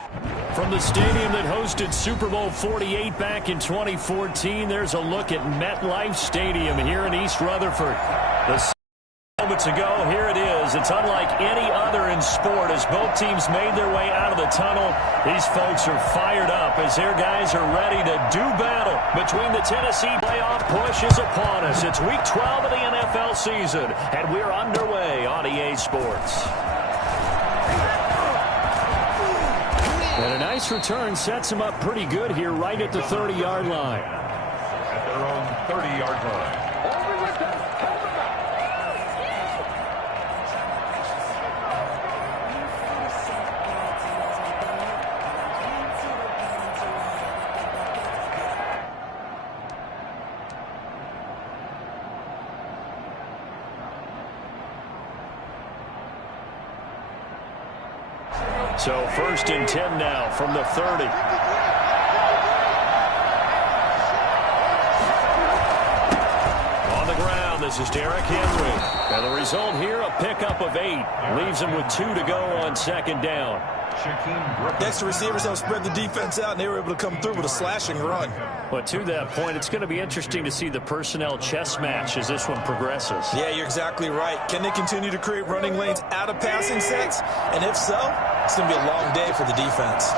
From the stadium that hosted Super Bowl 48 back in 2014, there's a look at MetLife Stadium here in East Rutherford. Moments ago, here it is. It's unlike any other in sport as both teams made their way out of the tunnel. These folks are fired up as their guys are ready to do battle between the Tennessee playoff push is upon us. It's week 12 of the NFL season, and we're underway on EA Sports. And a nice return sets them up pretty good here right at the 30-yard line. At their own 30-yard line. So 1st and 10 now from the 30. On the ground, this is Derrick Henry. And the result here, a pickup of 8. Leaves him with 2 to go on 2nd down. Next receivers helped spread the defense out, and they were able to come through with a slashing run. But to that point, it's going to be interesting to see the personnel chess match as this one progresses. Yeah, you're exactly right. Can they continue to create running lanes out of passing sets? And if so, it's going to be a long day for the defense.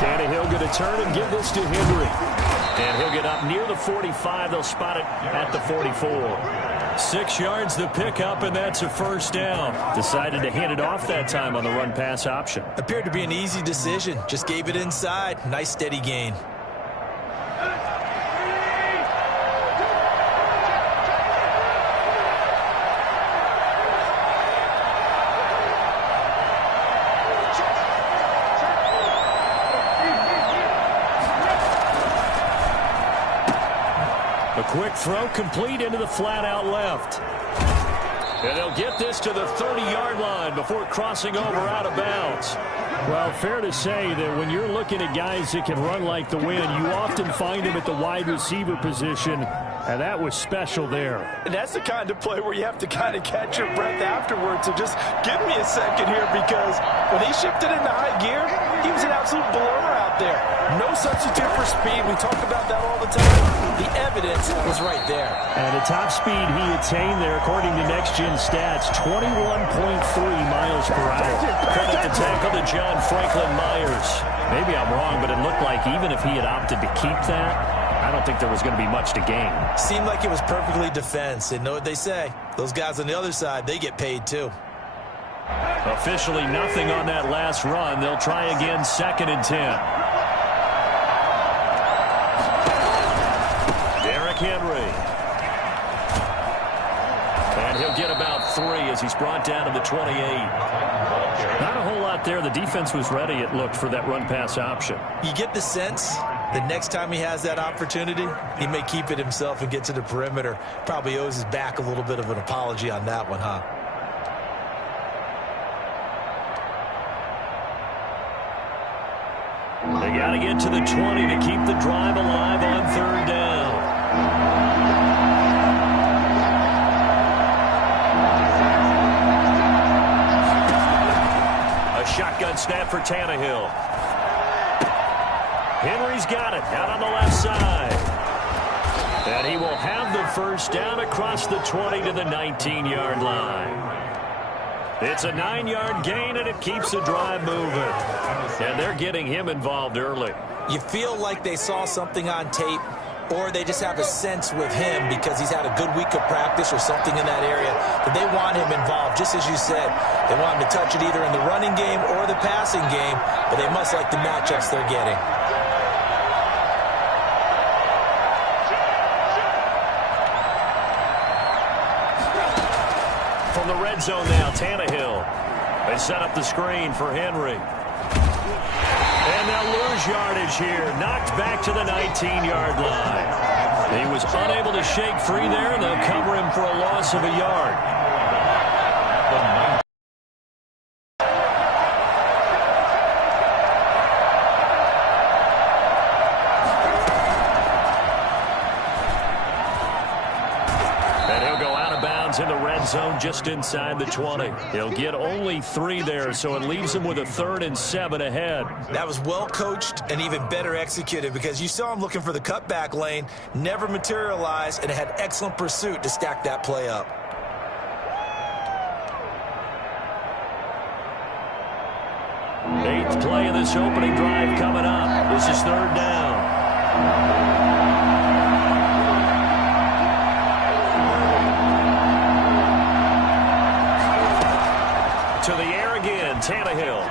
Tannehill going to turn and give this to Henry. And he'll get up near the 45. They'll spot it at the 44. 6 yards the pickup, and that's a 1st down. Decided to hand it off that time on the run-pass option. Appeared to be an easy decision. Just gave it inside. Nice, steady gain. A quick throw complete into the flat-out left. And they'll get this to the 30-yard line before crossing over out of bounds. Well, fair to say that when you're looking at guys that can run like the wind, you often find them at the wide receiver position, and that was special there. And that's the kind of play where you have to kind of catch your breath afterwards. So just give me a second here, because when he shifted into high gear, he was an absolute blur out there. No substitute for speed. We talk about that all the time. The evidence was right there. And the top speed he attained there, according to Next Gen Stats, 21.3 miles per hour. Credit the tackle to John Franklin Myers. Maybe I'm wrong, but it looked like even if he had opted to keep that, I don't think there was going to be much to gain. Seemed like it was perfectly defense. And know what they say? Those guys on the other side, they get paid too. Officially nothing on that last run. They'll try again 2nd and 10. Henry. And he'll get about 3 as he's brought down to the 28. Not a whole lot there. The defense was ready, it looked, for that run-pass option. You get the sense the next time he has that opportunity, he may keep it himself and get to the perimeter. Probably owes his back a little bit of an apology on that one, huh? They got to get to the 20 to keep the drive alive on 3rd down. A shotgun snap for Tannehill. Henry's got it out on the left side. And he will have the 1st down across the 20 to the 19-yard line. It's a 9-yard gain, and it keeps the drive moving. And they're getting him involved early. You feel like they saw something on tape, or they just have a sense with him because he's had a good week of practice or something in that area that they want him involved. Just as you said, they want him to touch it either in the running game or the passing game, but they must like the matchups they're getting. From the red zone now, Tannehill. They set up the screen for Henry. And they'll lose yardage here. Knocked back to the 19-yard line. He was unable to shake free there, and they'll cover him for a loss of a yard. in the red zone just inside the 20. He'll get only 3 there, so it leaves him with a 3rd and 7 ahead. That was well coached and even better executed because you saw him looking for the cutback lane, never materialized, and had excellent pursuit to stack that play up. Eighth play of this opening drive coming up. This is 3rd down. To the air again, Tannehill.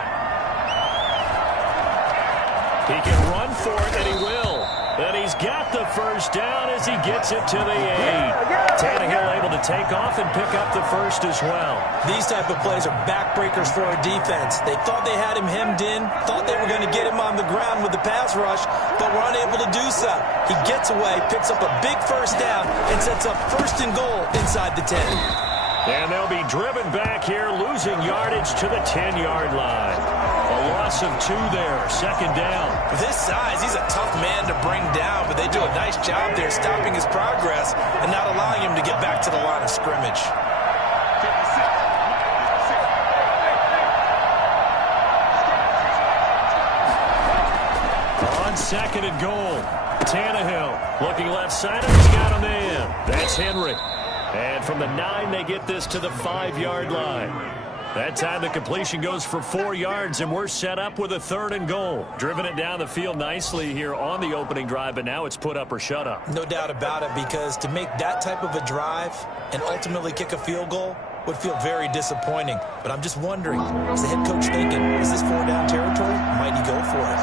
He can run for it, and he will. And he's got the 1st down as he gets it to the 8. Tannehill able to take off and pick up the 1st as well. These type of plays are backbreakers for a defense. They thought they had him hemmed in, thought they were going to get him on the ground with the pass rush, but were unable to do so. He gets away, picks up a big 1st down, and sets up 1st and goal inside the 10. And they'll be driven back here, losing yardage to the 10-yard line. A loss of 2 there, 2nd down. With his size, he's a tough man to bring down, but they do a nice job there stopping his progress and not allowing him to get back to the line of scrimmage. On 2nd and goal, Tannehill looking left side, and he's got a man. That's Henry. And from the 9, they get this to the 5-yard line. That time the completion goes for 4 yards, and we're set up with a 3rd and goal. Driven it down the field nicely here on the opening drive, but now it's put up or shut up. No doubt about it, because to make that type of a drive and ultimately kick a field goal would feel very disappointing. But I'm just wondering, is the head coach thinking, is this 4-down territory? Might he go for it?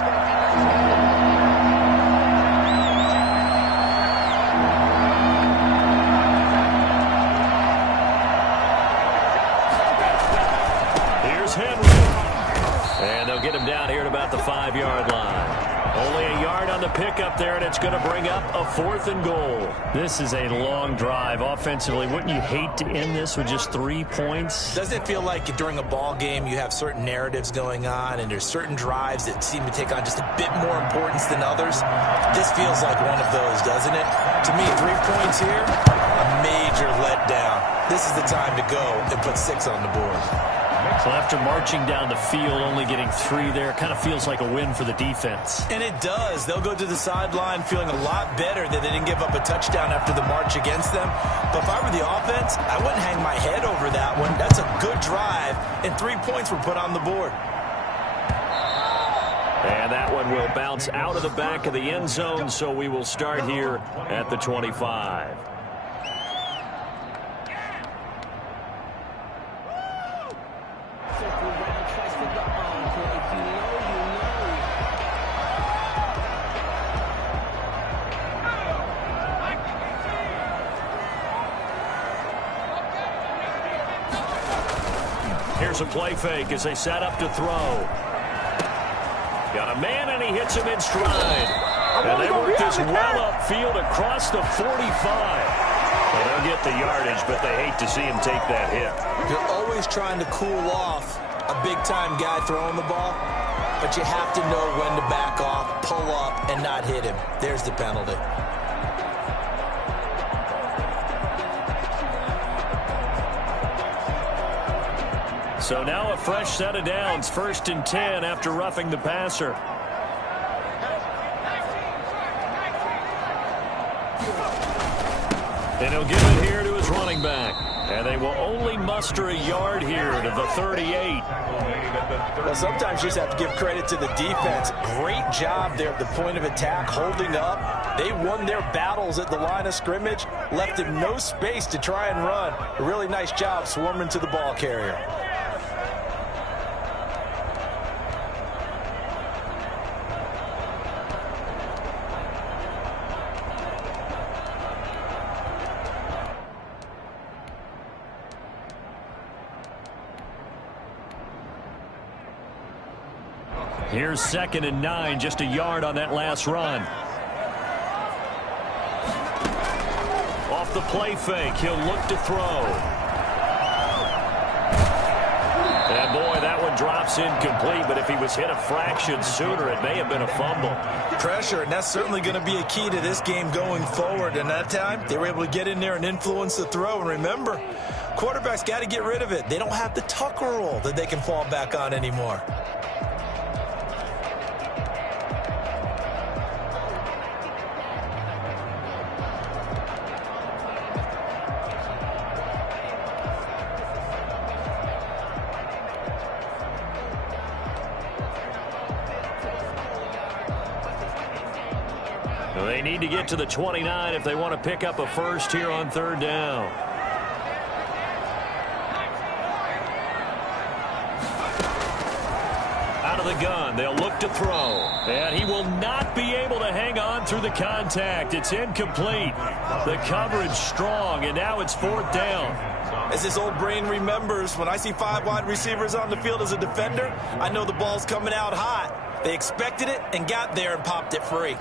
And they'll get him down here at about the 5-yard line. Only a yard on the pickup there, and it's going to bring up a 4th and goal. This is a long drive offensively. Wouldn't you hate to end this with just 3 points? Doesn't it feel like during a ball game you have certain narratives going on and there's certain drives that seem to take on just a bit more importance than others? This feels like one of those, doesn't it? To me, 3 points here, a major letdown. This is the time to go and put 6 on the board. So after marching down the field, only getting 3 there, kind of feels like a win for the defense. And it does. They'll go to the sideline feeling a lot better that they didn't give up a touchdown after the march against them. But if I were the offense, I wouldn't hang my head over that one. That's a good drive, and 3 points were put on the board. And that one will bounce out of the back of the end zone, so we will start here at the 25. Here's a play fake as they set up to throw. Got a man, and he hits him in stride. And they work this well upfield across the 45. Well, they'll get the yardage, but they hate to see him take that hit. You're always trying to cool off a big-time guy throwing the ball, but you have to know when to back off, pull up, and not hit him. There's the penalty. So now a fresh set of downs, 1st and 10 after roughing the passer. And he'll give it here to his running back. And they will only muster a yard here to the 38. Well, sometimes you just have to give credit to the defense. Great job there at the point of attack, holding up. They won their battles at the line of scrimmage, left him no space to try and run. A really nice job swarming to the ball carrier. Here's 2nd and 9, just a yard on that last run. Off the play fake, he'll look to throw. And boy, that one drops incomplete, but if he was hit a fraction sooner, it may have been a fumble. Pressure, and that's certainly going to be a key to this game going forward. And that time, they were able to get in there and influence the throw. And remember, quarterbacks got to get rid of it. They don't have the Tucker rule that they can fall back on anymore. They need to get to the 29 if they want to pick up a first here on third down. Out of the gun, they'll look to throw. And he will not be able to hang on through the contact. It's incomplete. The coverage strong, and now it's fourth down. As his old brain remembers, when I see 5 wide receivers on the field as a defender, I know the ball's coming out hot. They expected it and got there and popped it free.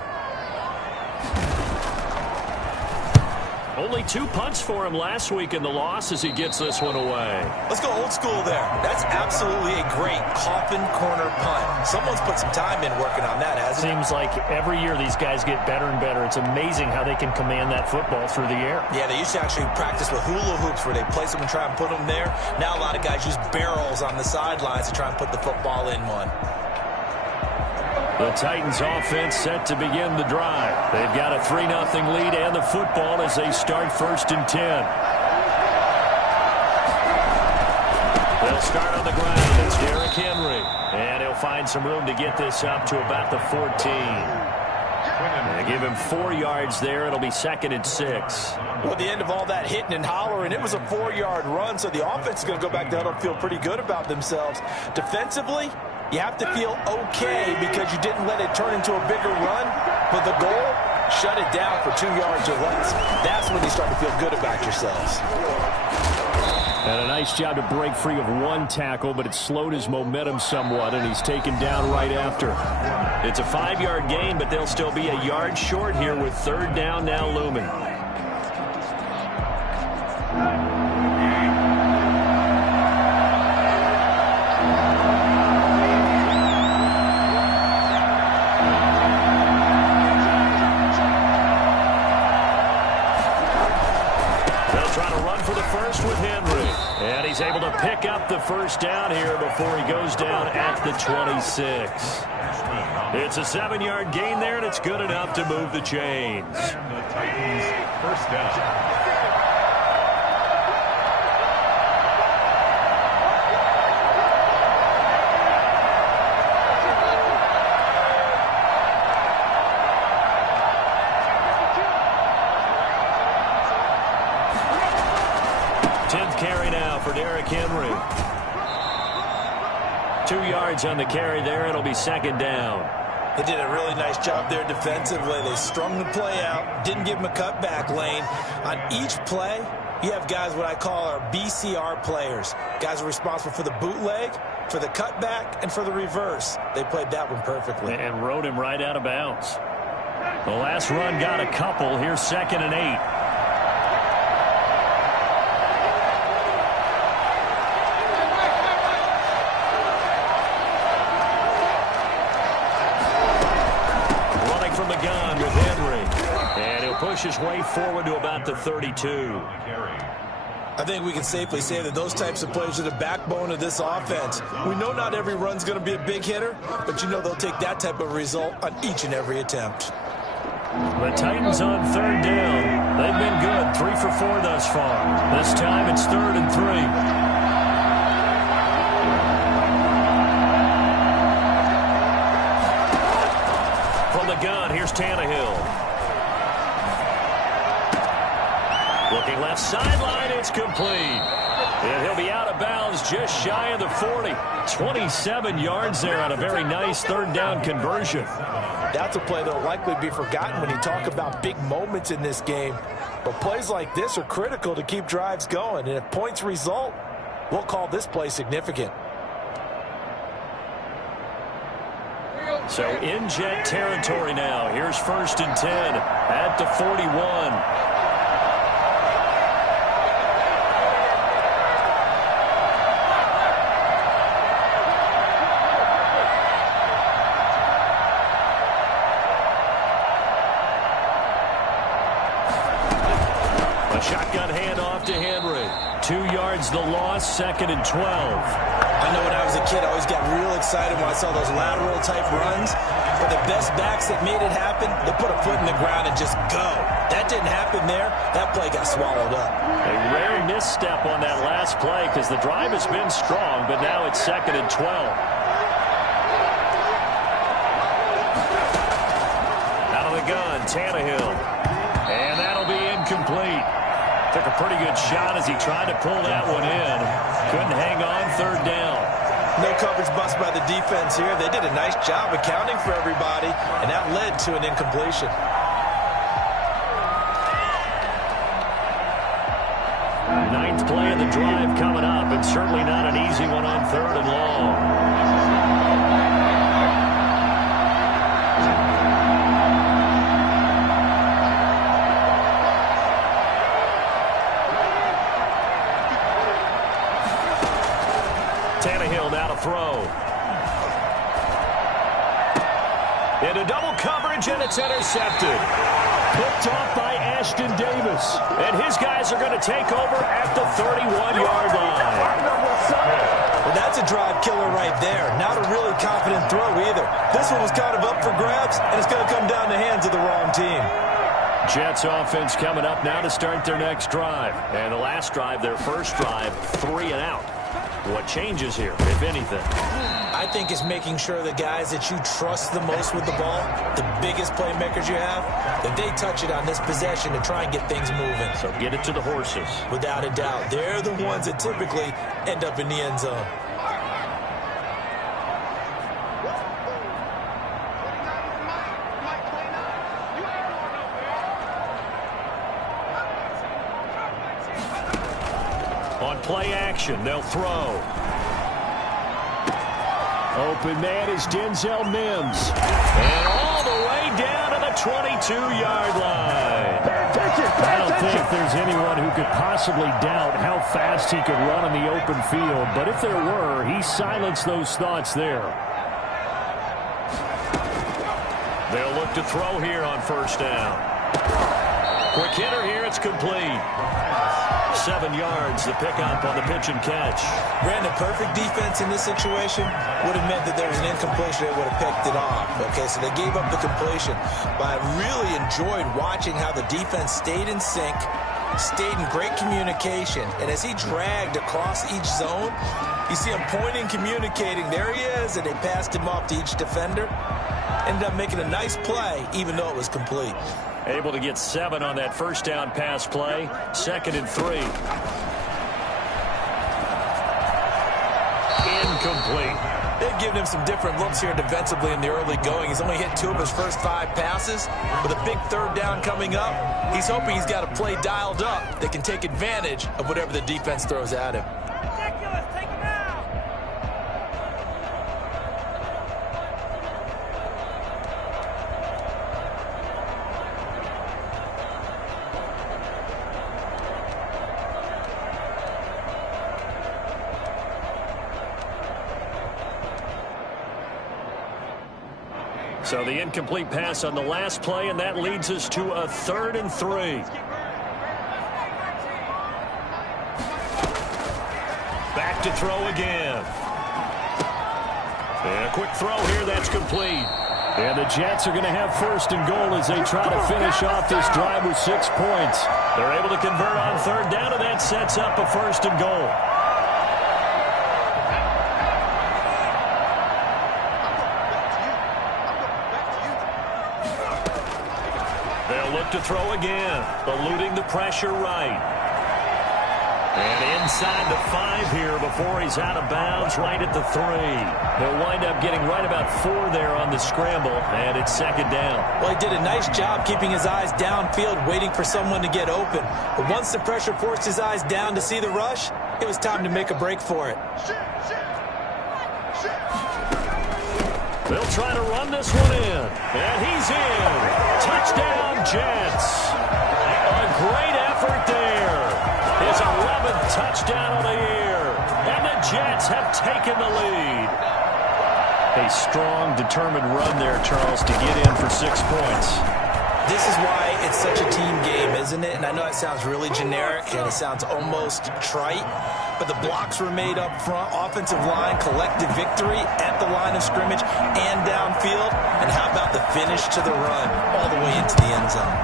Only 2 punts for him last week in the loss as he gets this one away. Let's go old school there. That's absolutely a great coffin corner punt. Someone's put some time in working on that, hasn't it? Seems like every year these guys get better and better. It's amazing how they can command that football through the air. Yeah, they used to actually practice with hula hoops where they place them and try and put them there. Now a lot of guys use barrels on the sidelines to try and put the football in one. The Titans offense set to begin the drive. They've got a 3-0 lead and the football as they start 1st and 10. They'll start on the ground. It's Derrick Henry. And he'll find some room to get this up to about the 14. They give him 4 yards there. It'll be 2nd and 6. Well, at the end of all that hitting and hollering, it was a 4-yard run, so the offense is going to go back to huddle and feel pretty good about themselves. Defensively, you have to feel okay because you didn't let it turn into a bigger run. But the goal, shut it down for 2 yards or less. That's when you start to feel good about yourselves. And a nice job to break free of 1 tackle, but it slowed his momentum somewhat, and he's taken down right after. It's a 5-yard gain, but they'll still be a yard short here with 3rd down now looming. With Henry, and he's able to pick up the 1st down here before he goes down at the 26. It's a 7-yard gain there, and it's good enough to move the chains. And the Titans' 1st down. Carry now for Derrick Henry. 2 yards on the carry there. It'll be 2nd down. They did a really nice job there defensively. They strung the play out, didn't give him a cutback lane. On each play, you have guys what I call our BCR players. Guys are responsible for the bootleg, for the cutback, and for the reverse. They played that one perfectly. And rode him right out of bounds. The last run got a couple. Here's 2nd and 8. Push his way forward to about the 32. I think we can safely say that those types of plays are the backbone of this offense. We know not every run's going to be a big hitter, but you know they'll take that type of result on each and every attempt. The Titans on 3rd down. They've been good, 3 for 4 thus far. This time it's 3rd and 3. From the gun, here's Tannehill. Looking left sideline, it's complete. And he'll be out of bounds just shy of the 40. 27 yards there on a very nice 3rd down conversion. That's a play that will likely be forgotten when you talk about big moments in this game. But plays like this are critical to keep drives going. And if points result, we'll call this play significant. So in jet territory now. Here's 1st and 10 at the 41. 2 yards the loss, 2nd and 12. I know when I was a kid, I always got real excited when I saw those lateral-type runs. But the best backs that made it happen, they put a foot in the ground and just go. That didn't happen there. That play got swallowed up. A rare misstep on that last play because the drive has been strong, but now it's 2nd and 12. Out of the gun, Tannehill. And that'll be incomplete. Took a pretty good shot as he tried to pull that one in. Couldn't hang on, 3rd down. No coverage bust by the defense here. They did a nice job accounting for everybody, and that led to an incompletion. Ninth play of the drive coming up, and certainly not an easy one on 3rd and long. Tannehill now to throw. Into double coverage, and it's intercepted. Picked off by Ashton Davis. And his guys are going to take over at the 31-yard line. Well, that's a drive killer right there. Not a really confident throw either. This one was kind of up for grabs, and it's going to come down the hands of the wrong team. Jets offense coming up now to start their next drive. And the last drive, their first drive, 3 and out. What changes here, if anything? I think it's making sure the guys that you trust the most with the ball, the biggest playmakers you have, that they touch it on this possession to try and get things moving. So get it to the horses. Without a doubt. They're the ones that typically end up in the end zone. On play action, they'll throw. Open man is Denzel Mims. And all the way down to the 22-yard line. I don't think there's anyone who could possibly doubt how fast he could run in the open field. But if there were, he silenced those thoughts there. They'll look to throw here on 1st down. Quick hitter here, it's complete. 7 yards, the pickup on the pitch and catch. Brandon, perfect defense in this situation would have meant that there was an incompletion. They would have picked it off. Okay, so they gave up the completion. But I really enjoyed watching how the defense stayed in sync, stayed in great communication. And as he dragged across each zone, you see him pointing, communicating. There he is, and they passed him off to each defender. Ended up making a nice play, even though it was complete. Able to get 7 on that 1st down pass play. 2nd and 3. Incomplete. They've given him some different looks here defensively in the early going. He's only hit 2 of his first 5 passes. With a big 3rd down coming up, he's hoping he's got a play dialed up that can take advantage of whatever the defense throws at him. So the incomplete pass on the last play, and that leads us to a 3rd and 3. Back to throw again. And a quick throw here, that's complete. And the Jets are going to have 1st and goal as they try to finish off this drive with 6 points. They're able to convert on 3rd down, and that sets up a 1st and goal. To throw again, eluding the pressure right. And inside the 5 here before he's out of bounds, right at the 3. They'll wind up getting right about 4 there on the scramble, and it's 2nd down. Well, he did a nice job keeping his eyes downfield, waiting for someone to get open. But once the pressure forced his eyes down to see the rush, it was time to make a break for it. They'll try to run this one in, and he's in. Touchdown, Jets. A great effort there. His 11th touchdown of the year, and the Jets have taken the lead. A strong, determined run there, Charles, to get in for 6 points. This is why it's such a team game, isn't it? And I know it sounds really generic and it sounds almost trite, but the blocks were made up front, offensive line, collective victory at the line of scrimmage and downfield. And how about the finish to the run all the way into the end zone?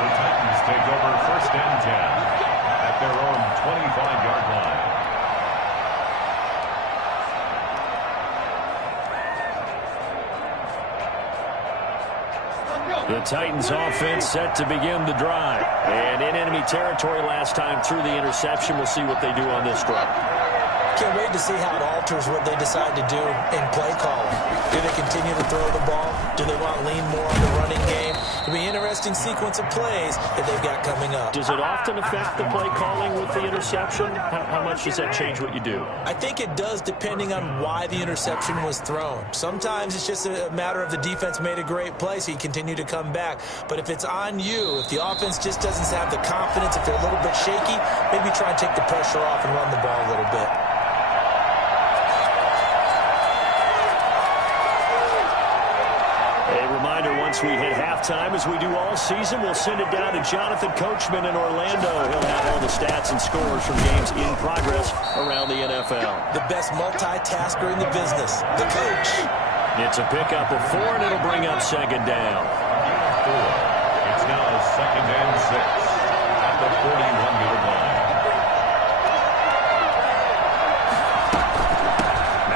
The Titans take over 1st and 10 at their own 25-yard line. The Titans offense set to begin the drive. And in enemy territory last time through the interception. We'll see what they do on this drive. Can't wait to see how it alters what they decide to do in play calling. Do they continue to throw the ball? Do they want to lean more on the running game? It'll be an interesting sequence of plays that they've got coming up. Does it often affect the play calling with the interception? How much does that change what you do? I think it does depending on why the interception was thrown. Sometimes it's just a matter of the defense made a great play, so you continue to come back. But if it's on you, if the offense just doesn't have the confidence, if they're a little bit shaky, maybe try and take the pressure off and run the ball a little bit. Once we hit halftime, as we do all season, we'll send it down to Jonathan Coachman in Orlando. He'll have all the stats and scores from games in progress around the NFL. The best multitasker in the business, the coach. It's a pickup of 4, and it'll bring up 2nd down. 4. It's now 2nd and 6 at the 41-yard line.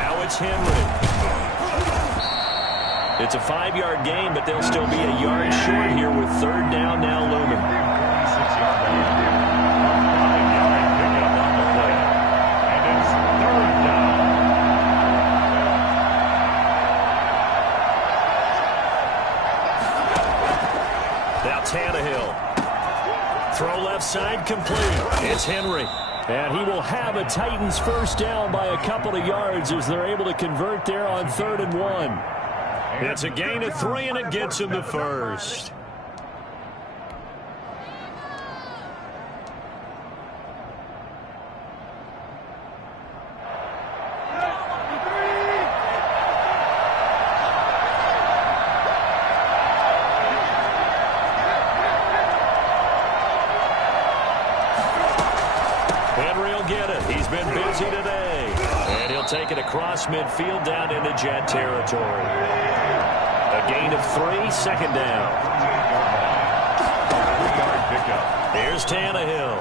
Now it's Henry. It's a 5-yard gain, but they'll still be a yard short here with 3rd down now looming. 6-yard line. 5-yard pickup on the play. And it's 3rd down. Now Tannehill. Throw left side complete. It's Henry. And he will have a Titans 1st down by a couple of yards as they're able to convert there on 3rd and 1. It's a gain of 3, and it gets him to 1st. Henry will get it. He's been busy today. And he'll take it across midfield down into Jet territory. A gain of 3, 2nd down. 3-yard pickup. Here's Tannehill.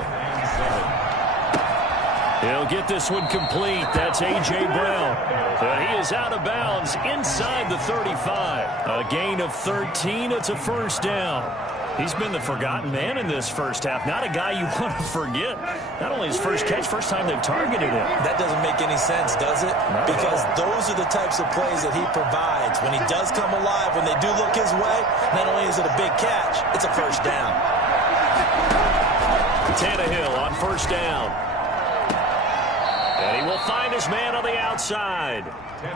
He'll get this one complete. That's A.J. Brown. But he is out of bounds inside the 35. A gain of 13. It's a 1st down. He's been the forgotten man in this first half. Not a guy you want to forget. Not only his first catch, first time they've targeted him. That doesn't make any sense, does it? No. Because those are the types of plays that he provides. When he does come alive, when they do look his way, not only is it a big catch, it's a 1st down. Tannehill on 1st down. And he will find his man on the outside.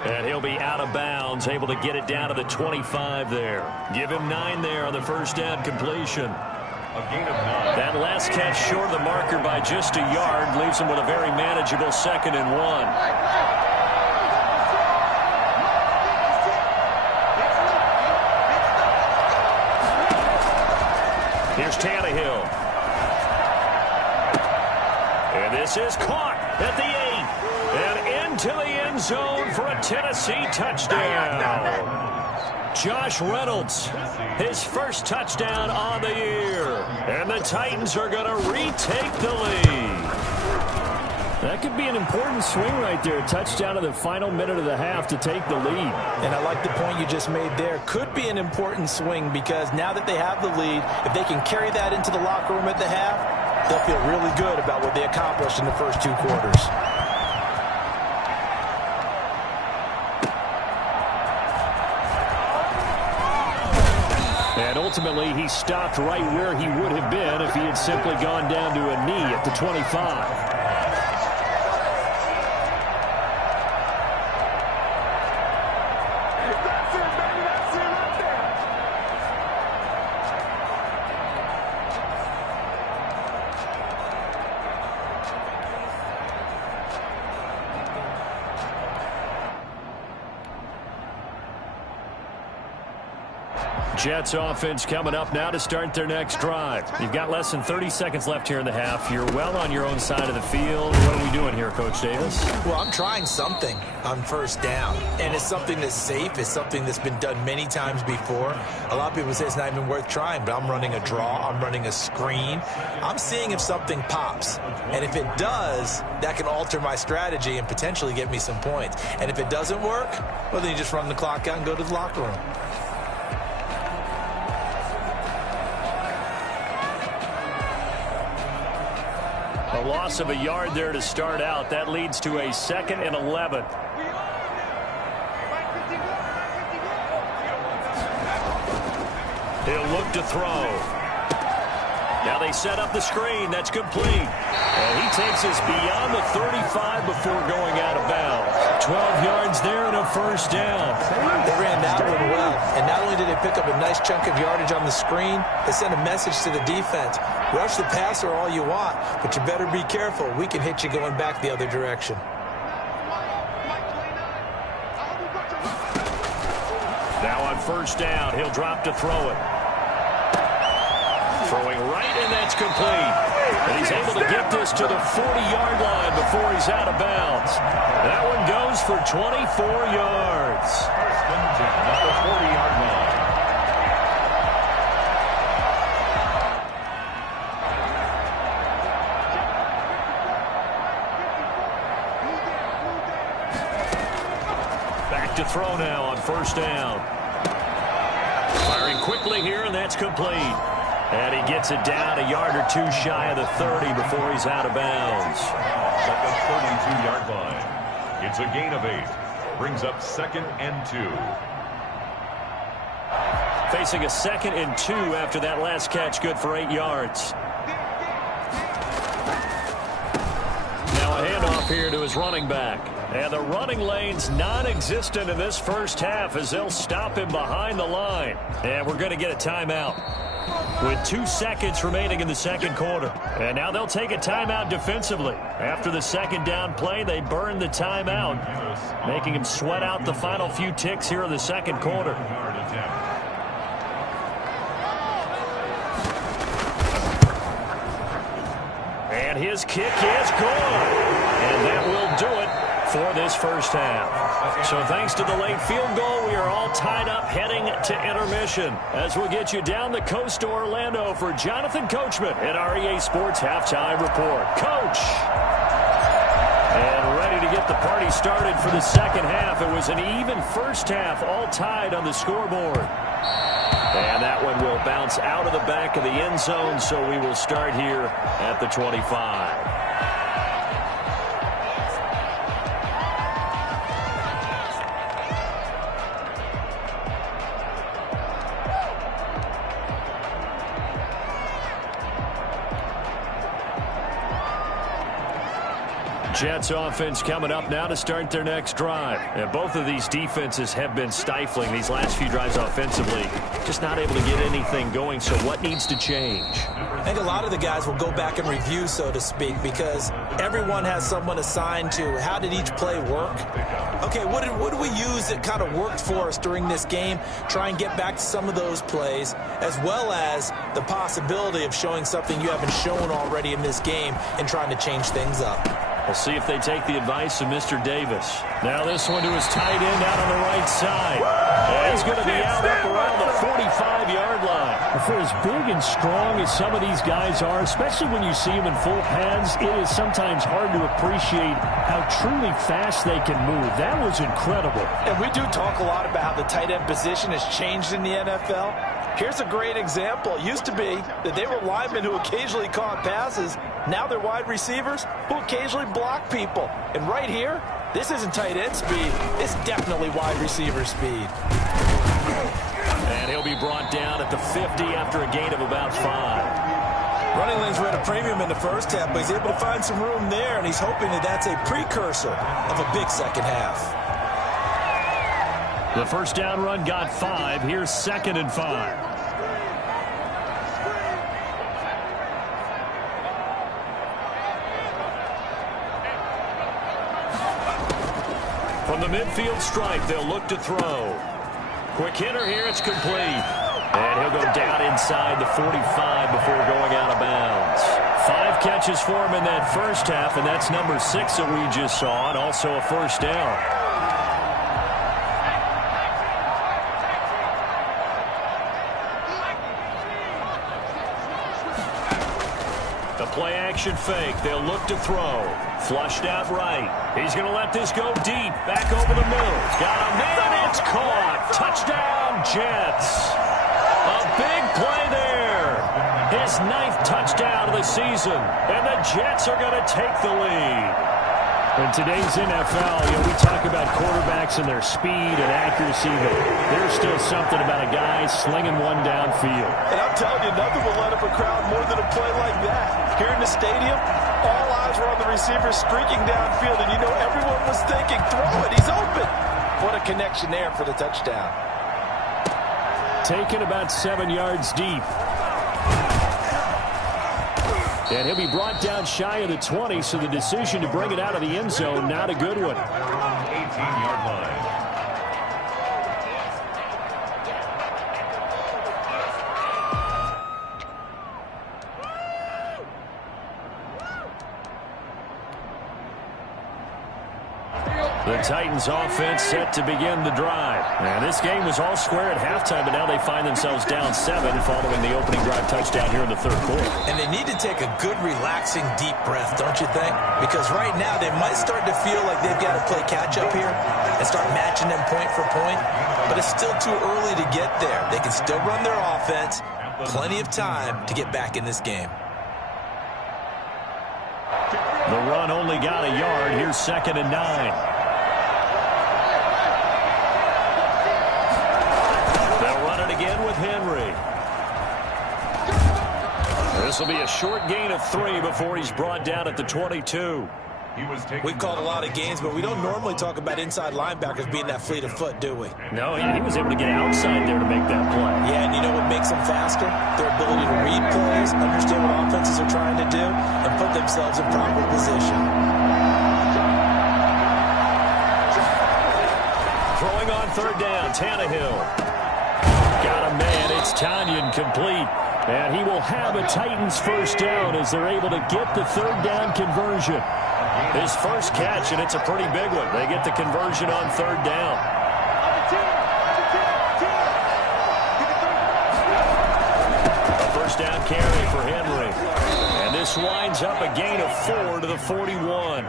And he'll be out of bounds, able to get it down to the 25 there. Give him 9 there on the 1st down completion. A gain of 9. That last catch short of the marker by just a yard leaves him with a very manageable 2nd and 1. Here's Tannehill. And this is caught at the 8. And into the end zone for a Tennessee touchdown. Josh Reynolds, his 1st touchdown on the year. And the Titans are going to retake the lead. That could be an important swing right there. Touchdown in the final minute of the half to take the lead. And I like the point you just made there. Could be an important swing because now that they have the lead, if they can carry that into the locker room at the half, they'll feel really good about what they accomplished in the first 2 quarters. And ultimately, he stopped right where he would have been if he had simply gone down to a knee at the 25. Jets offense coming up now to start their next drive. You've got less than 30 seconds left here in the half. You're well on your own side of the field. What are we doing here, Coach Davis? Well, I'm trying something on first down, and it's something that's safe. It's something that's been done many times before. A lot of people say it's not even worth trying, but I'm running a draw. I'm running a screen. I'm seeing if something pops, and if it does, that can alter my strategy and potentially get me some points. And if it doesn't work, well, then you just run the clock out and go to the locker room. A loss of a yard there to start out. That leads to a 2nd and 11. He'll look to throw. Now they set up the screen. That's complete. And he takes us beyond the 35 before going out of bounds. 12 yards there and a first down. They ran that one well. And not only did they pick up a nice chunk of yardage on the screen, they sent a message to the defense. Rush the passer all you want, but you better be careful. We can hit you going back the other direction. Now on first down, he'll drop to throw it. Throwing right, and that's complete. And he's able to get this to the 40-yard line before he's out of bounds. That one goes for 24 yards. First and 10 at the 40-yard line. Back to throw now on first down. Firing quickly here, and that's complete. And he gets it down a yard or two shy of the 30 before he's out of bounds. At the 32-yard line. It's a gain of 8. Brings up 2nd and 2. Facing a 2nd and 2 after that last catch, good for 8 yards. Now a handoff here to his running back. And the running lane's non-existent in this first half as they'll stop him behind the line. And we're going to get a timeout with 2 seconds remaining in the second quarter. And now they'll take a timeout defensively. After the second down play, they burn the timeout, making him sweat out the final few ticks here in the second quarter. And his kick is good. And that will do it for this first half. So thanks to the late field goal, we are all tied up heading to intermission as we'll get you down the coast to Orlando for Jonathan Coachman at our EA Sports Halftime Report. Coach! And ready to get the party started for the second half. It was an even first half, all tied on the scoreboard. And that one will bounce out of the back of the end zone, so we will start here at the 25. Jets offense coming up now to start their next drive. And both of these defenses have been stifling these last few drives offensively. Just not able to get anything going, so what needs to change? I think a lot of the guys will go back and review, so to speak, because everyone has someone assigned to how did each play work. Okay, what did we use that kind of worked for us during this game? Try and get back to some of those plays, as well as the possibility of showing something you haven't shown already in this game and trying to change things up. We'll see if they take the advice of Mr. Davis. Now this one to his tight end out on the right side. And he's going to be out up around the 45-yard line. For as big and strong as some of these guys are, especially when you see them in full pads, it is sometimes hard to appreciate how truly fast they can move. That was incredible. And we do talk a lot about how the tight end position has changed in the NFL. Here's a great example. It used to be that they were linemen who occasionally caught passes. Now they're wide receivers who occasionally block people. And right here, this isn't tight end speed. It's definitely wide receiver speed. And he'll be brought down at the 50 after a gain of about 5. Running lanes were at a premium in the first half, but he's able to find some room there, and he's hoping that that's a precursor of a big second half. The first down run got 5. Here's 2nd and 5. From the midfield stripe, they'll look to throw. Quick hitter here, it's complete. And he'll go down inside the 45 before going out of bounds. 5 catches for him in that first half, and that's number 6 that we just saw, and also a first down. The play-action fake. They'll look to throw. Flushed out right. He's going to let this go deep. Back over the middle. Got a man. It's caught. Touchdown, Jets. A big play there. His 9th touchdown of the season. And the Jets are going to take the lead. In today's NFL, we talk about quarterbacks and their speed and accuracy, but there's still something about a guy slinging one downfield. And I'm telling you, nothing will light up a crowd more than a play like that. Here in the stadium, all eyes were on the receiver streaking downfield, and everyone was thinking, throw it, he's open. What a connection there for the touchdown. Taken about 7 yards deep. And he'll be brought down shy of the 20, so the decision to bring it out of the end zone, not a good one. 18-yard line. The Titans offense set to begin the drive. And this game was all square at halftime, but now they find themselves down 7 following the opening drive touchdown here in the third quarter. And they need to take a good, relaxing, deep breath, don't you think? Because right now they might start to feel like they've got to play catch-up here and start matching them point for point. But it's still too early to get there. They can still run their offense. Plenty of time to get back in this game. The run only got a yard. Here's 2nd and 9. Again with Henry. This will be a short gain of 3 before he's brought down at the 22. We've called a lot of games, but we don't normally talk about inside linebackers being that fleet of foot, do we? No, he was able to get outside there to make that play. Yeah, and you know what makes them faster? Their ability to read plays, understand what offenses are trying to do, and put themselves in proper position. Throwing on 3rd down, Tannehill. Got a man. It's Tanyan complete. And he will have a Titans first down as they're able to get the 3rd down conversion. His first catch, and it's a pretty big one. They get the conversion on 3rd down. A first down carry for Henry. And this winds up a gain of 4 to the 41.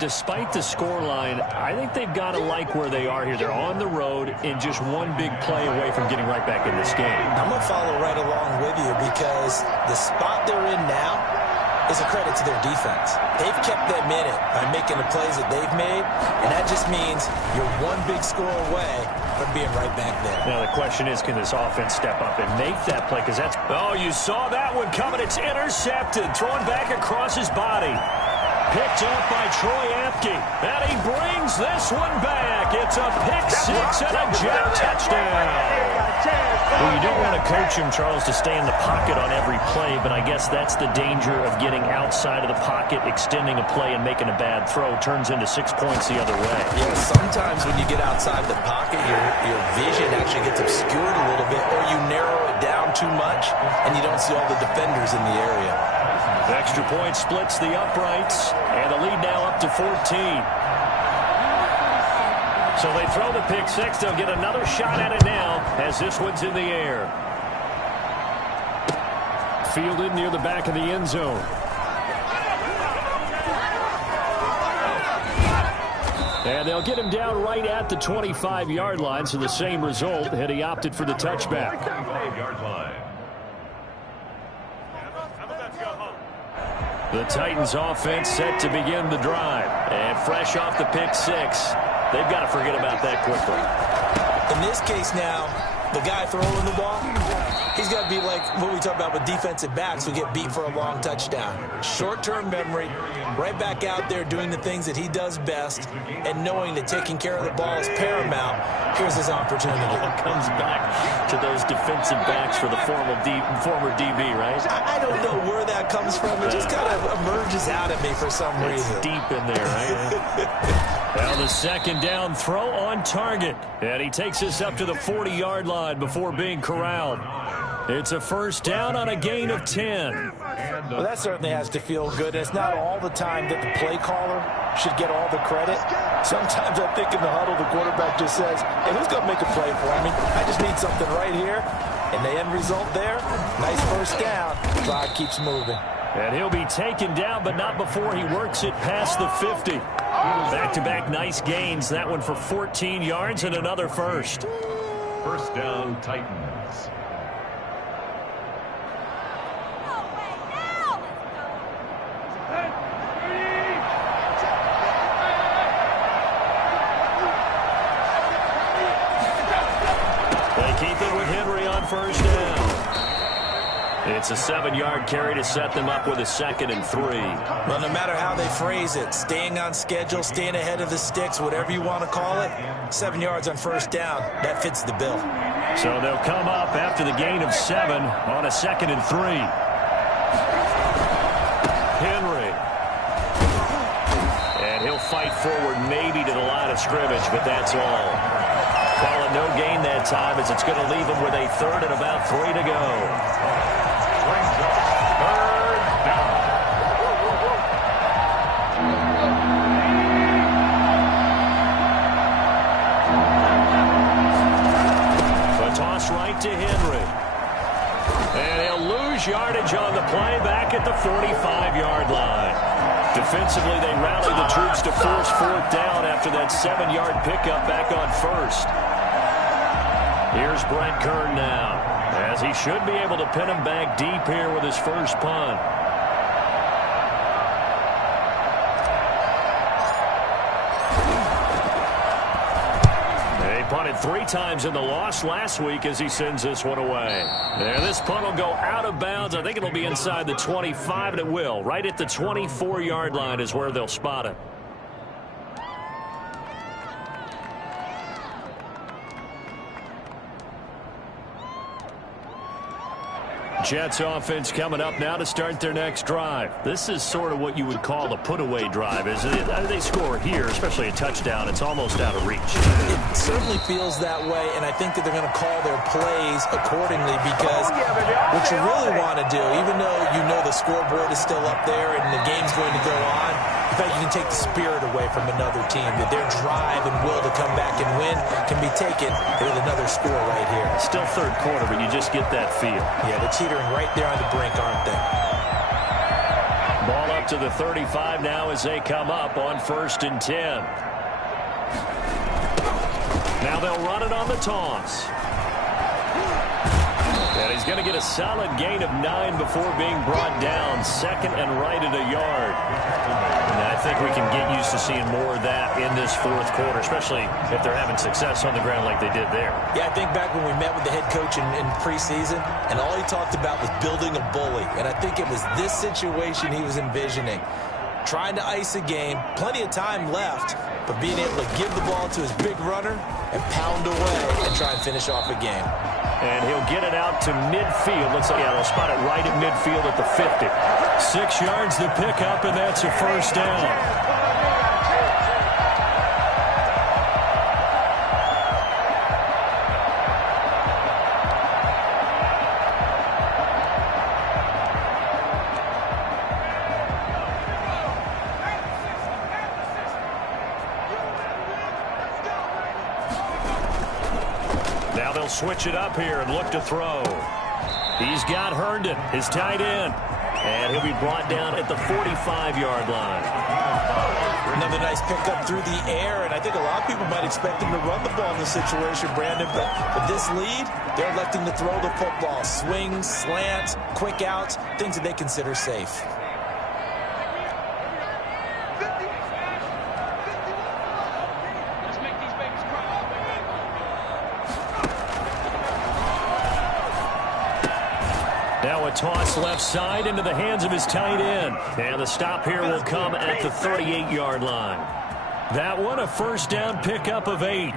Despite the scoreline, I think they've got to like where they are here. They're on the road and just one big play away from getting right back in this game. I'm going to follow right along with you because the spot they're in now is a credit to their defense. They've kept them in it by making the plays that they've made, and that just means you're one big score away from being right back there. Now, the question is, can this offense step up and make that play? Because that's... Oh, you saw that one coming. It's intercepted. Thrown back across his body. Picked up by Troy Apke. And he brings this one back. It's a pick 6 and a Jet touchdown. Well, you don't want to coach him, Charles, to stay in the pocket on every play, but I guess that's the danger of getting outside of the pocket, extending a play, and making a bad throw. Turns into 6 points the other way. Yeah, sometimes when you get outside the pocket, your vision actually gets obscured a little bit, or you narrow it down too much, and you don't see all the defenders in the area. The extra point splits the uprights, and the lead now up to 14. So they throw the pick 6. They'll get another shot at it now as this one's in the air. Fielded near the back of the end zone. And they'll get him down right at the 25-yard line, so the same result had he opted for the touchback. 25-yard line. The Titans offense set to begin the drive. And fresh off the pick 6, they've got to forget about that quickly. In this case now, the guy throwing the ball, he's got to be like what we talk about with defensive backs who get beat for a long touchdown. Short-term memory, right back out there doing the things that he does best, and knowing that taking care of the ball is paramount. Here's his opportunity. It comes back to those defensive backs for the former DB, right? I don't know where that comes from. It just kind of emerges out at me for some reason. It's deep in there, right? Now the second down throw on target. And he takes us up to the 40-yard line before being corralled. It's a first down on a gain of 10. Well, that certainly has to feel good. It's not all the time that the play caller should get all the credit. Sometimes I think in the huddle, the quarterback just says, hey, who's going to make a play for me? I just need something right here. And the end result there, nice first down. Drive keeps moving. And he'll be taken down, but not before he works it past the 50. Back-to-back nice gains. That one for 14 yards and another first. First down, Titans. First down. It's a 7-yard carry to set them up with a 2nd and 3. Well, no matter how they phrase it, staying on schedule, staying ahead of the sticks, whatever you want to call it, 7 yards on first down, that fits the bill. So they'll come up after the gain of 7 on a 2nd and 3. Henry. And he'll fight forward maybe to the line of scrimmage, but that's all. Calling no gain that time as it's going to leave him with a 3rd and about 3 to go. Brings up third down. The toss right to Henry. And he'll lose yardage on the play back at the 45-yard line. Defensively, they rally the troops to force 4th down after that 7-yard pickup back on 1st. Here's Brett Kern now, as he should be able to pin him back deep here with his first punt. They punted 3 times in the loss last week as he sends this one away. There, this punt will go out of bounds. I think it'll be inside the 25, and it will. Right at the 24-yard line is where they'll spot it. Jets offense coming up now to start their next drive. This is sort of what you would call the put-away drive, isn't it? They score here, especially a touchdown. It's almost out of reach. It certainly feels that way, and I think that they're going to call their plays accordingly because what you really want to do, even though you know the scoreboard is still up there and the game's going to go on, in fact, you can take the spirit away from another team, that their drive and will to come back and win can be taken with another score right here. Still third quarter, but you just get that feel. Yeah, they're teetering right there on the brink, aren't they? Ball up to the 35 now as they come up on 1st and 10. Now they'll run it on the toss. And he's going to get a solid gain of 9 before being brought down. 2nd and right at a yard. And I think we can get used to seeing more of that in this 4th quarter, especially if they're having success on the ground like they did there. Yeah, I think back when we met with the head coach in preseason, and all he talked about was building a bully. And I think it was this situation he was envisioning. Trying to ice a game, plenty of time left, but being able to give the ball to his big runner and pound away and try and finish off a game. And he'll get it out to midfield. Looks like, yeah, they'll spot it right at midfield at the 50. 6 yards to pick up, and that's a first down. Now they'll switch it up here and look to throw. He's got Herndon, his tight end. And he'll be brought down at the 45-yard line. Another nice pickup through the air, and I think a lot of people might expect him to run the ball in this situation, Brandon. But with this lead, they're electing to throw the football. Swings, slants, quick outs, things that they consider safe. Now a toss left side into the hands of his tight end. And the stop here will come at the 38-yard line. That one a first down pickup of 8.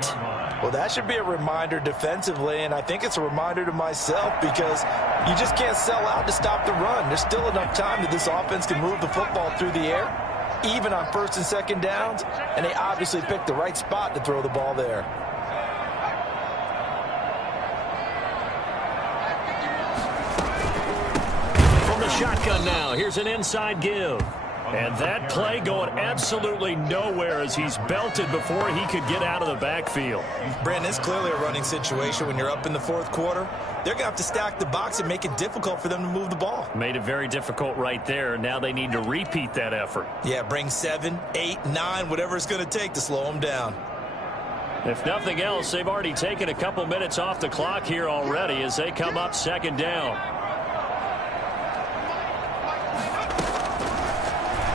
Well, that should be a reminder defensively, and I think it's a reminder to myself because you just can't sell out to stop the run. There's still enough time that this offense can move the football through the air, even on first and second downs, and they obviously picked the right spot to throw the ball there. From the shotgun now, here's an inside give. And that play going absolutely nowhere as he's belted before he could get out of the backfield. Brandon, it's clearly a running situation when you're up in the fourth quarter. They're going to have to stack the box and make it difficult for them to move the ball. Made it very difficult right there. Now they need to repeat that effort. Yeah, bring 7, 8, 9, whatever it's going to take to slow them down. If nothing else, they've already taken a couple minutes off the clock here already as they come up second down.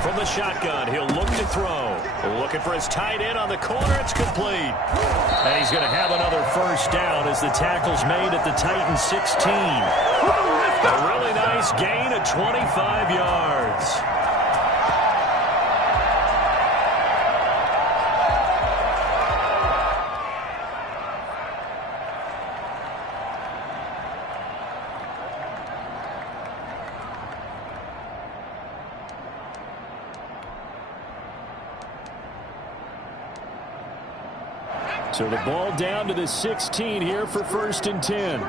From the shotgun, he'll look to throw. Looking for his tight end on the corner. It's complete. And he's going to have another first down as the tackle's made at the Titans 16. A really nice gain of 25 yards. So the ball down to the 16 here for 1st and 10.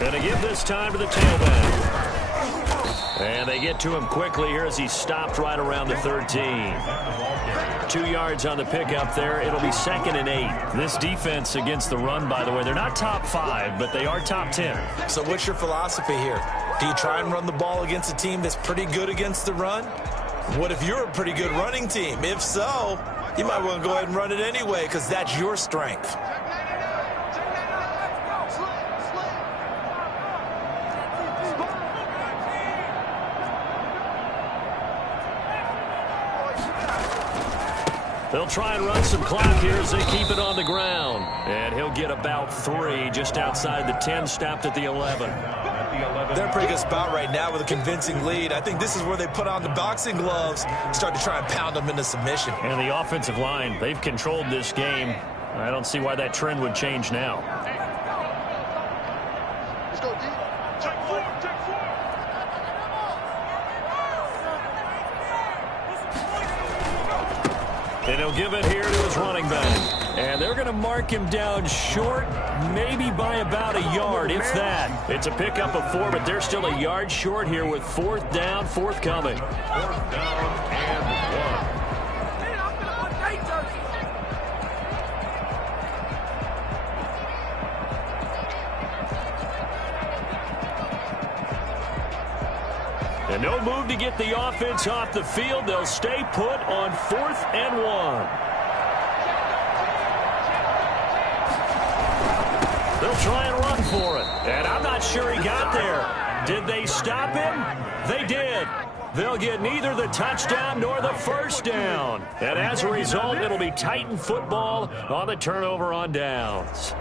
Gonna give this time to the tailback. And they get to him quickly here as he stopped right around the 13. 2 yards on the pickup there. It'll be 2nd and 8. This defense against the run, by the way, they're not top 5, but they are top 10. So what's your philosophy here? Do you try and run the ball against a team that's pretty good against the run? What if you're a pretty good running team? If so, you might want to go ahead and run it anyway because that's your strength. They'll try and run some clock here as they keep it on the ground. And he'll get about 3 just outside the 10, stopped at the 11. They're in a pretty good spot right now with a convincing lead. I think this is where they put on the boxing gloves, start to try and pound them into submission. And the offensive line, they've controlled this game. I don't see why that trend would change now. Let's go, D. Check 4, check 4. And he'll give it here to his running back. And they're going to mark him down short, maybe by about a yard, if that. It's a pickup of 4, but they're still a yard short here with 4th down, forthcoming. 4th down and 1. And no move to get the offense off the field. They'll stay put on 4th and 1. They'll try and run for it. And I'm not sure he got there. Did they stop him? They did. They'll get neither the touchdown nor the first down. And as a result, it'll be Titan football on the turnover on downs.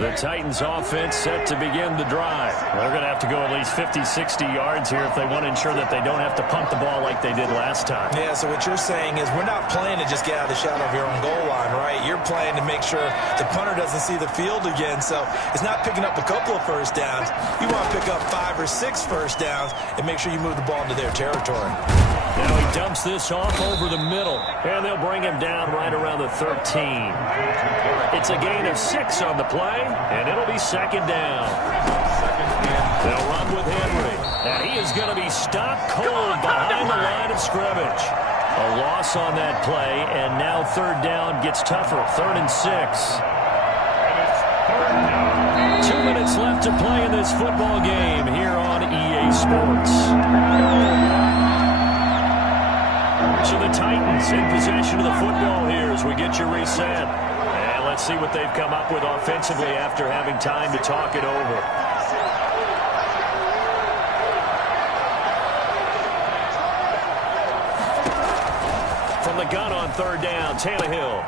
The Titans offense set to begin the drive. They're going to have to go at least 50, 60 yards here if they want to ensure that they don't have to punt the ball like they did last time. Yeah, so what you're saying is we're not playing to just get out of the shadow of your own goal line, right? You're playing to make sure the punter doesn't see the field again. So it's not picking up a couple of first downs. You want to pick up 5 or 6 first downs and make sure you move the ball into their territory. Now he dumps this off over the middle, and they'll bring him down right around the 13. It's a gain of 6 on the play, and it'll be 2nd down. They'll run with Henry, and he is going to be stopped cold behind the line of scrimmage. A loss on that play, and now 3rd down gets tougher, 3rd and 6. And it's 3rd down. 2 minutes left to play in this football game here on EA Sports. So the Titans in possession of the football here as we get you reset. And let's see what they've come up with offensively after having time to talk it over. From the shotgun on third down. Tannehill.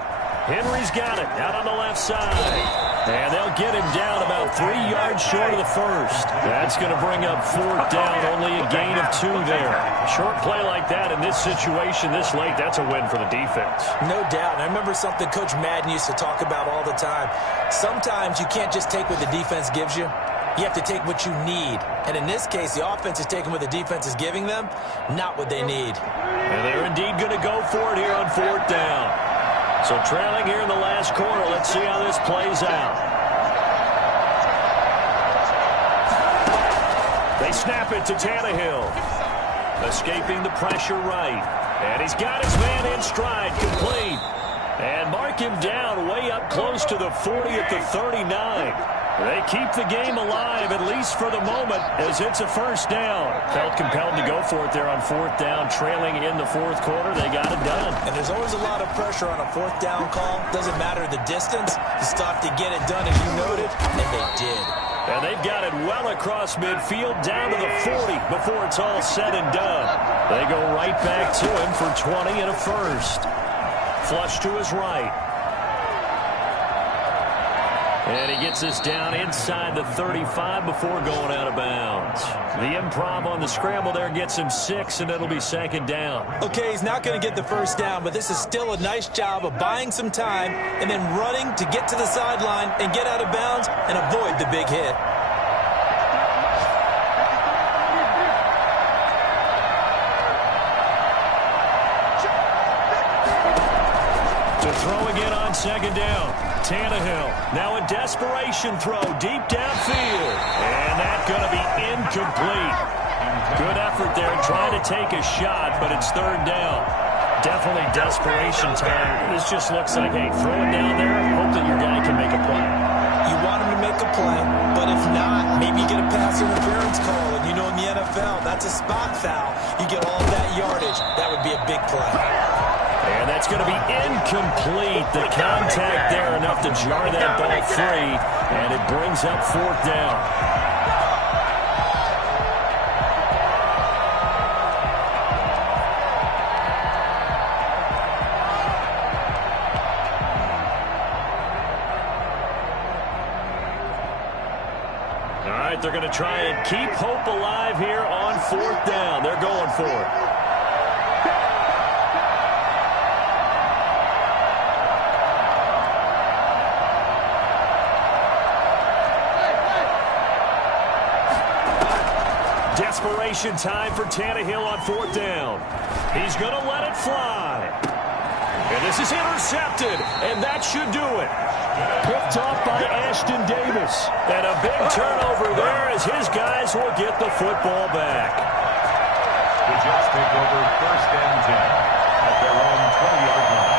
Henry's got it out on the left side. And they'll get him down about 3 yards short of the first. That's going to bring up fourth down, only a gain of 2 there. Short play like that in this situation this late, that's a win for the defense. No doubt. And I remember something Coach Madden used to talk about all the time. Sometimes you can't just take what the defense gives you. You have to take what you need. And in this case, the offense is taking what the defense is giving them, not what they need. And they're indeed going to go for it here on fourth down. So trailing here in the last quarter. Let's see how this plays out. They snap it to Tannehill. Escaping the pressure right. And he's got his man in stride, complete. And mark him down way up close to the 40 at the 39. They keep the game alive, at least for the moment, as it's a first down. Felt compelled to go for it there on fourth down, trailing in the fourth quarter. They got it done. And there's always a lot of pressure on a fourth down call. Doesn't matter the distance. You stop to get it done, as you noted, and they did. And they've got it well across midfield, down to the 40 before it's all said and done. They go right back to him for 20 and a first. Flush to his right. And he gets us down inside the 35 before going out of bounds. The improv on the scramble there gets him 6, and it'll be second down. Okay, he's not going to get the first down, but this is still a nice job of buying some time and then running to get to the sideline and get out of bounds and avoid the big hit. To throw again on second down. Tannehill, now a desperation throw deep downfield. And that's going to be incomplete. Good effort there trying to take a shot, but it's third down. Definitely desperation time. This just looks like, hey, throw it down there, hope that your guy can make a play. You want him to make a play, but if not, maybe you get a pass interference call. And you know in the NFL, that's a spot foul. You get all that yardage. That would be a big play. And that's going to be incomplete. The contact there enough to jar that ball free. And it brings up fourth down. All right, they're going to try and keep hope alive here on fourth down. They're going for it. Desperation time for Tannehill on fourth down. He's going to let it fly. And this is intercepted, and that should do it. Picked off by Ashton Davis. And a big turnover there as his guys will get the football back. The Jets take over first and 10 at their own 20-yard line.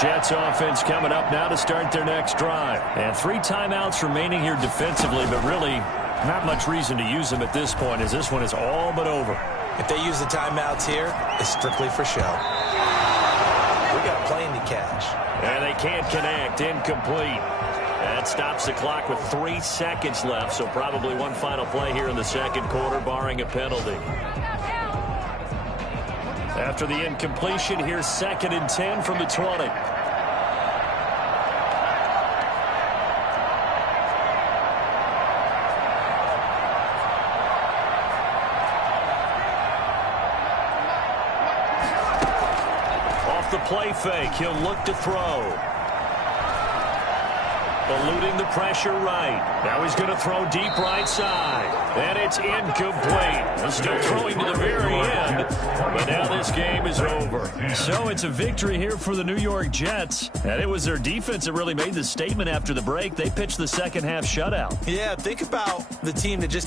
Jets offense coming up now to start their next drive. And 3 timeouts remaining here defensively, but really not much reason to use them at this point as this one is all but over. If they use the timeouts here, it's strictly for show. We got a plane to catch. And they can't connect. Incomplete. That stops the clock with 3 seconds left, so probably one final play here in the second quarter, barring a penalty. After the incompletion, here's 2nd and 10 from the 20. Off the play fake, he'll look to throw. Eluding the pressure right. Now he's going to throw deep right side. And it's incomplete. Still throwing to the very end. But now this game is over. So it's a victory here for the New York Jets. And it was their defense that really made the statement after the break. They pitched the second half shutout. Yeah, think about the team that just